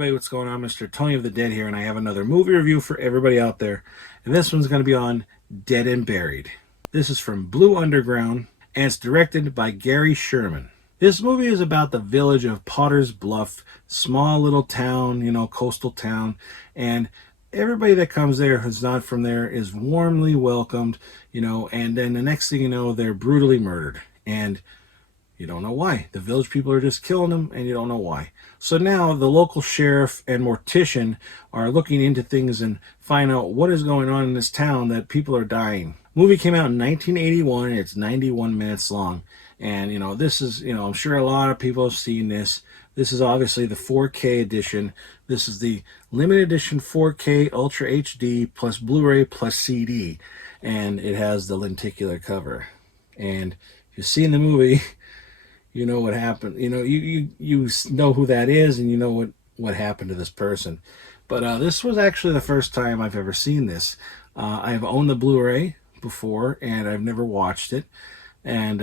everybody, what's going on? Mr. Tony of the Dead here, and I have another movie review for everybody out there. And this one's going to be on Dead and Buried. This is from Blue Underground, and it's directed by Gary Sherman. This movie is about the village of Potter's Bluff, small little town, coastal town, and everybody that comes there who's not from there is warmly welcomed, and then the next thing you know, they're brutally murdered. And you don't know why. The village people are just killing them, and you don't know why. So now the local sheriff and mortician are looking into things and find out what is going on in this town that people are dying. Movie came out in 1981. It's 91 minutes long. And, this is, I'm sure a lot of people have seen this. This is obviously the 4K edition. This is the limited edition 4K Ultra HD plus Blu-ray plus CD. And it has the lenticular cover. And if you've seen the movie, you know what happened. You know who that is, and you know what happened to this person. But this was actually the first time I've ever seen this. I've owned the Blu-ray before, and I've never watched it. And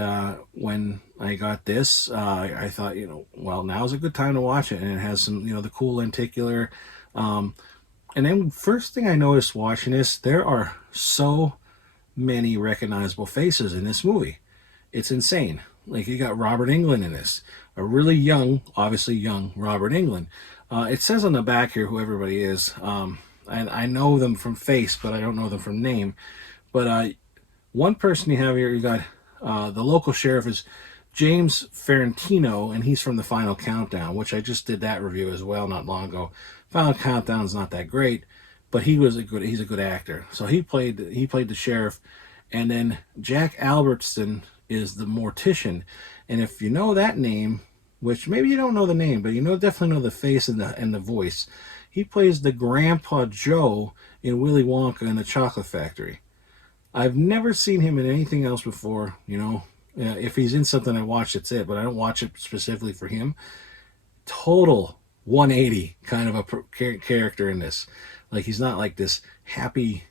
when I got this, I thought, well, now's a good time to watch it. And it has some, the cool lenticular. And then first thing I noticed watching this, there are so many recognizable faces in this movie. It's insane. Like, you got Robert Englund in this. A really young, obviously young Robert Englund. It says on the back here who everybody is. And I know them from face, but I don't know them from name. But one person you have here, you got the local sheriff is James Farentino, and he's from The Final Countdown, which I just did that review as well not long ago. Final Countdown is not that great, but he's a good actor. So he played the sheriff. And then Jack Albertson is the mortician, and if you know that name, which maybe you don't know the name, but definitely know the face and the voice, he plays the Grandpa Joe in Willy Wonka and the Chocolate Factory. I've never seen him in anything else before. If he's in something I watch, that's it, but I don't watch it specifically for him. Total 180 kind of a character in this. Like, he's not like this happy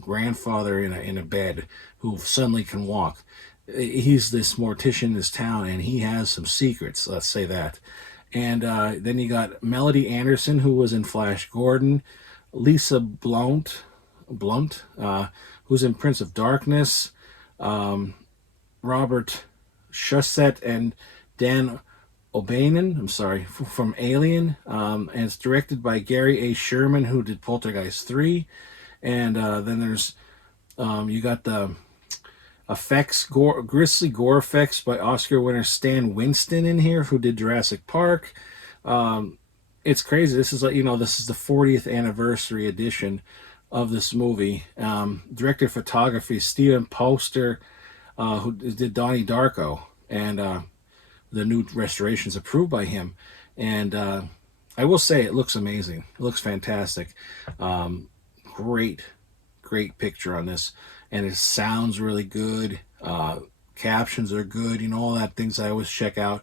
grandfather in a bed who suddenly can walk. He's this mortician in this town, and he has some secrets, let's say that. And then you got Melody Anderson, who was in Flash Gordon, Lisa Blount, who's in Prince of Darkness, Robert Shusett and Dan O'Bannon, from Alien, and it's directed by Gary A. Sherman, who did Poltergeist 3. And then there's, you got the grisly gore effects by Oscar winner Stan Winston in here, who did Jurassic Park. It's crazy. This is this is the 40th anniversary edition of this movie. Director of photography Stephen Poster, who did Donnie Darko, and the new restorations approved by him. And I will say it looks amazing. It looks fantastic. Great picture on this. And it sounds really good. Captions are good. All that things I always check out.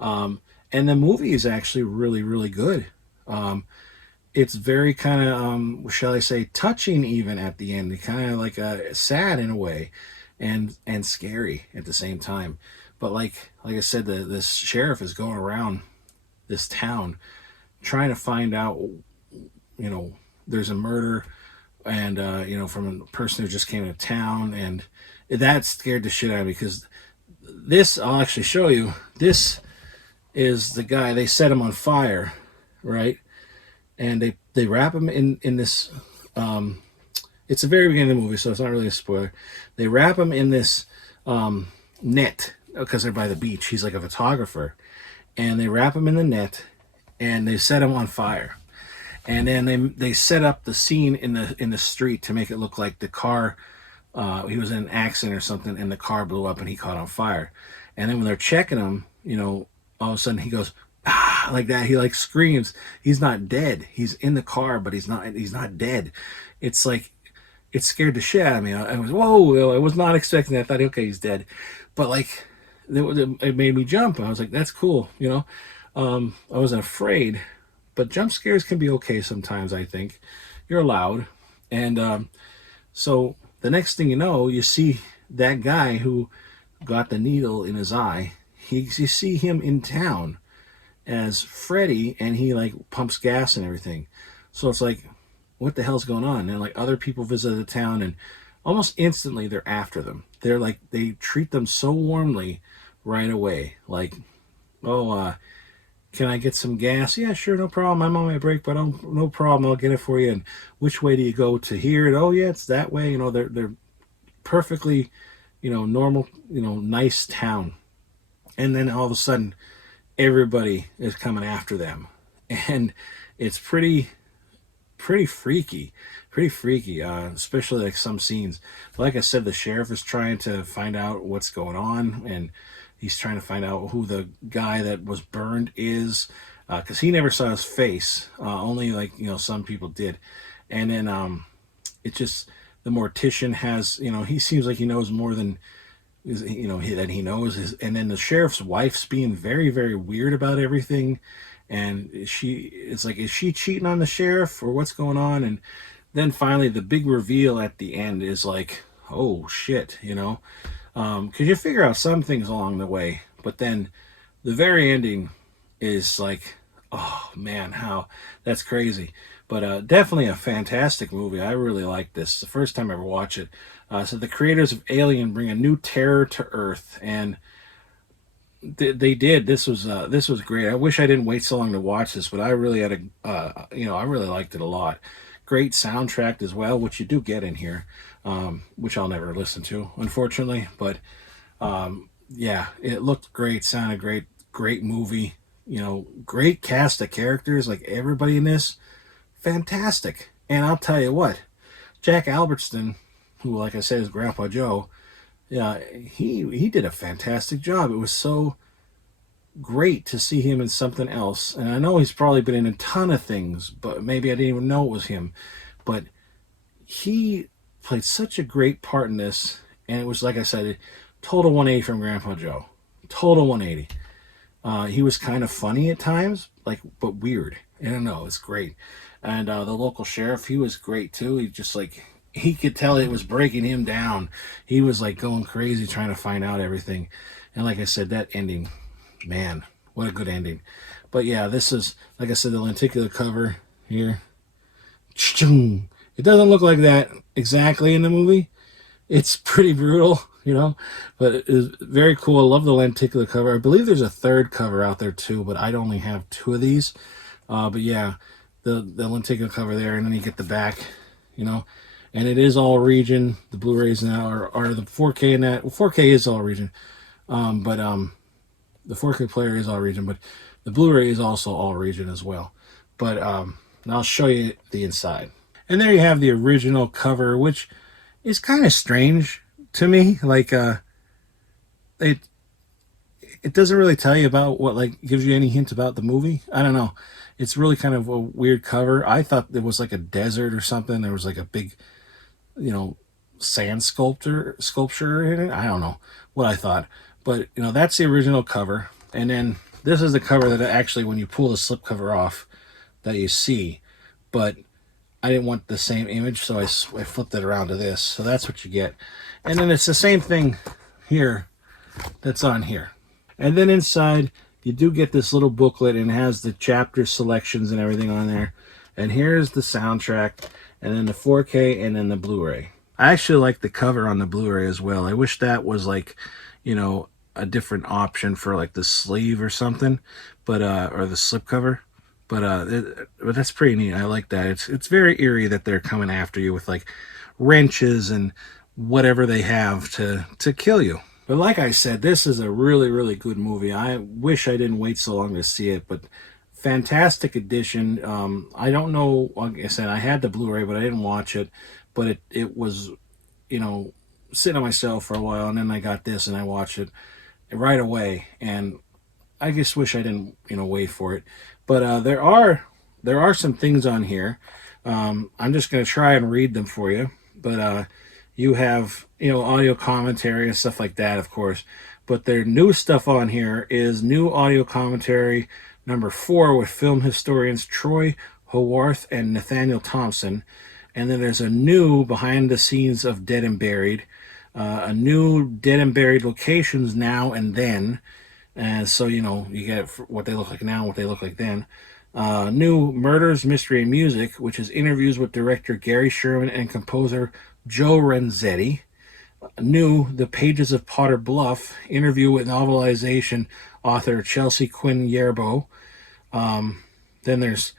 And the movie is actually really, really good. It's very kind of, shall I say, touching even at the end. Kind of like sad in a way, and scary at the same time. But like I said, this sheriff is going around this town trying to find out, there's a murder, and from a person who just came to town, and that scared the shit out of me, because this, I'll actually show you, this is the guy. They set him on fire, right? And they wrap him in this, it's the very beginning of the movie, so it's not really a spoiler. They wrap him in this net, because they're by the beach. He's like a photographer, and they wrap him in the net, and they set him on fire. And then they set up the scene in the street to make it look like the car, he was in an accident or something, and the car blew up and he caught on fire. And then when they're checking him, all of a sudden he goes, ah, like that. He like screams. He's not dead. He's in the car, but he's not dead. It's like, it scared the shit out of me. I was, whoa, I was not expecting that. I thought, okay, he's dead. But like, it made me jump. I was like, that's cool. I wasn't afraid. But jump scares can be okay sometimes, I think. You're allowed. And so the next thing you know, you see that guy who got the needle in his eye. You see him in town. as Freddy, and he like pumps gas and everything. So it's like, what the hell's going on? And like other people visit the town, and almost instantly they're after them. They're like, they treat them so warmly right away. Like, oh, can I get some gas? Yeah, sure, no problem. I'm on my break, but no problem. I'll get it for you. And which way do you go to here? And oh yeah, it's that way. You know, they're perfectly, normal, nice town. And then all of a sudden, everybody is coming after them, and it's pretty freaky, especially like some scenes. Like I said, the sheriff is trying to find out what's going on, and he's trying to find out who the guy that was burned is, because he never saw his face. Only like some people did, and then it just the mortician has he seems like he knows more than that he knows his, and then the sheriff's wife's being very very weird about everything, and it's like, is she cheating on the sheriff or what's going on? And then finally the big reveal at the end is like, oh shit, because you figure out some things along the way, but then the very ending is like, oh man, how that's crazy. But definitely a fantastic movie. I really like this. It's the first time I ever watched it. So the creators of Alien bring a new terror to Earth, and they did. This was great. I wish I didn't wait so long to watch this, but I really had I really liked it a lot. Great soundtrack as well, which you do get in here, which I'll never listen to, unfortunately. But yeah, it looked great, sounded great, great movie. Great cast of characters, like everybody in this, fantastic. And I'll tell you what, Jack Albertson, who, like I said, is Grandpa Joe, yeah, he did a fantastic job. It was so great to see him in something else. And I know he's probably been in a ton of things, but maybe I didn't even know it was him. But he played such a great part in this, and it was, like I said, total 180 from Grandpa Joe. Total 180. He was kind of funny at times, like, but weird. I don't know. It's great. And the local sheriff, he was great too. He just like, he could tell it was breaking him down. He was like going crazy trying to find out everything. And like I said, that ending, man, what a good ending. But yeah, this is, like I said, the lenticular cover here. It doesn't look like that exactly in the movie. It's pretty brutal, but it is very cool. I love the lenticular cover. I believe there's a third cover out there too, but I only have two of these. But yeah, the lenticular cover there, and then you get the back, and it is all region. The Blu-rays now are the 4K in that. Well, 4K is all region, but the 4K player is all region, but the Blu-ray is also all region as well. But I'll show you the inside. And there you have the original cover, which is kind of strange to me. Like it doesn't really tell you about what, like, gives you any hint about the movie. I don't know. It's really kind of a weird cover. I thought it was like a desert or something. There was like a big, sand sculpture in it. I don't know what I thought, but that's the original cover. And then this is the cover that actually, when you pull the slipcover off, that you see. But I didn't want the same image, so I flipped it around to this. So that's what you get. And then it's the same thing here that's on here. And then inside, you do get this little booklet, and it has the chapter selections and everything on there. And here's the soundtrack, and then the 4K, and then the Blu-ray. I actually like the cover on the Blu-ray as well. I wish that was like, a different option for like the sleeve or something, but or the slipcover. But that's pretty neat. I like that. It's very eerie that they're coming after you with like wrenches and whatever they have to kill you. But like I said, this is a really, really good movie. I wish I didn't wait so long to see it, but fantastic edition. I don't know, like I said, I had the Blu-ray, but I didn't watch it. But it was, sitting on my shelf for a while, and then I got this and I watched it right away. And I just wish I didn't, wait for it. But there are some things on here. I'm just going to try and read them for you. But you have, audio commentary and stuff like that, of course. But their new stuff on here is new audio commentary number 4 with film historians Troy Haworth and Nathaniel Thompson. And then there's a new behind the scenes of Dead and Buried, a new Dead and Buried locations now and then, And so, you know, you get what they look like now, what they look like then. New Murders, Mystery, and Music, which is interviews with director Gary Sherman and composer Joe Renzetti. New The Pages of Potter Bluff, interview with novelization author Chelsea Quinn Yerbo. Then there's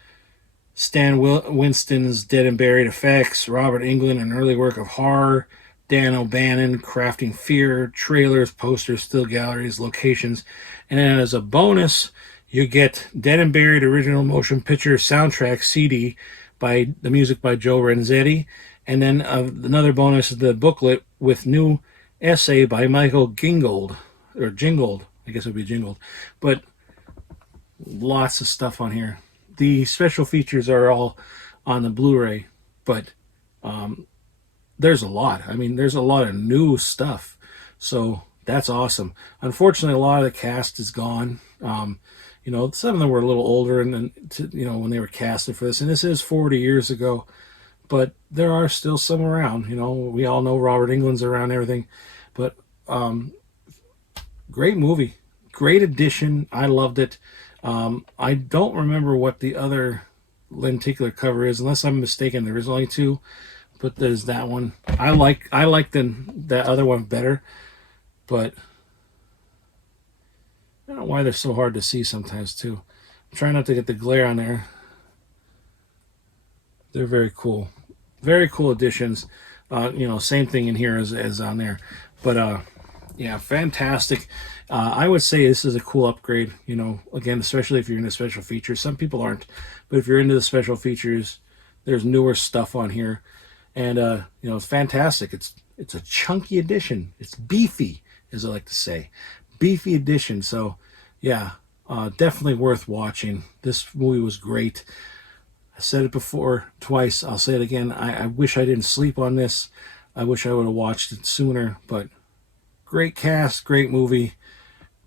Stan Winston's Dead and Buried Effects, Robert Englund, an early work of horror, Dan O'Bannon, Crafting Fear, trailers, posters, still galleries, locations. And then as a bonus, you get Dead and Buried original motion picture soundtrack CD by the music by Joe Renzetti. And then another bonus is the booklet with new essay by Michael Gingold, or Jingold, I guess it would be Jingold. But lots of stuff on here. The special features are all on the Blu-ray, but there's a lot. I mean, there's a lot of new stuff. So that's awesome. Unfortunately, a lot of the cast is gone. You know, some of them were a little older, and you know, when they were casted for this, and this is 40 years ago, but there are still some around. You know, we all know Robert Englund's around and everything, but great movie, great addition. I loved it. I don't remember what the other lenticular cover is, unless I'm mistaken. There is only two, but there's that one. I like that other one better, but I don't know why they're so hard to see sometimes too. I'm trying not to get the glare on there. They're very cool additions. You know, same thing in here as on there, but yeah, fantastic. I would say this is a cool upgrade. You know, again, especially if you're into special features. Some people aren't, but if you're into the special features, there's newer stuff on here, and you know, it's fantastic. It's a chunky edition. It's beefy, as I like to say, beefy edition. So, yeah, definitely worth watching. This movie was great. I said it before twice. I'll say it again. I wish I didn't sleep on this. I wish I would have watched it sooner, but great cast, great movie,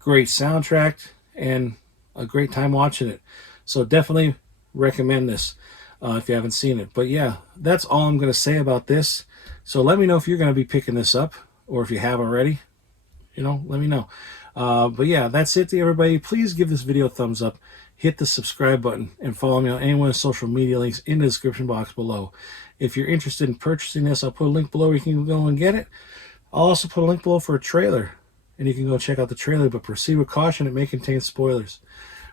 great soundtrack, and a great time watching it. So definitely recommend this if you haven't seen it. But yeah, that's all I'm going to say about this. So let me know if you're going to be picking this up, or if you have already. You know, let me know. But yeah, that's it to everybody. Please give this video a thumbs up. Hit the subscribe button and follow me on any one of the social media links in the description box below. If you're interested in purchasing this, I'll put a link below where you can go and get it. I'll also put a link below for a trailer, and you can go check out the trailer, but proceed with caution. It may contain spoilers.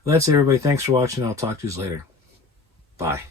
Well, that's it, everybody. Thanks for watching. I'll talk to you later. Bye.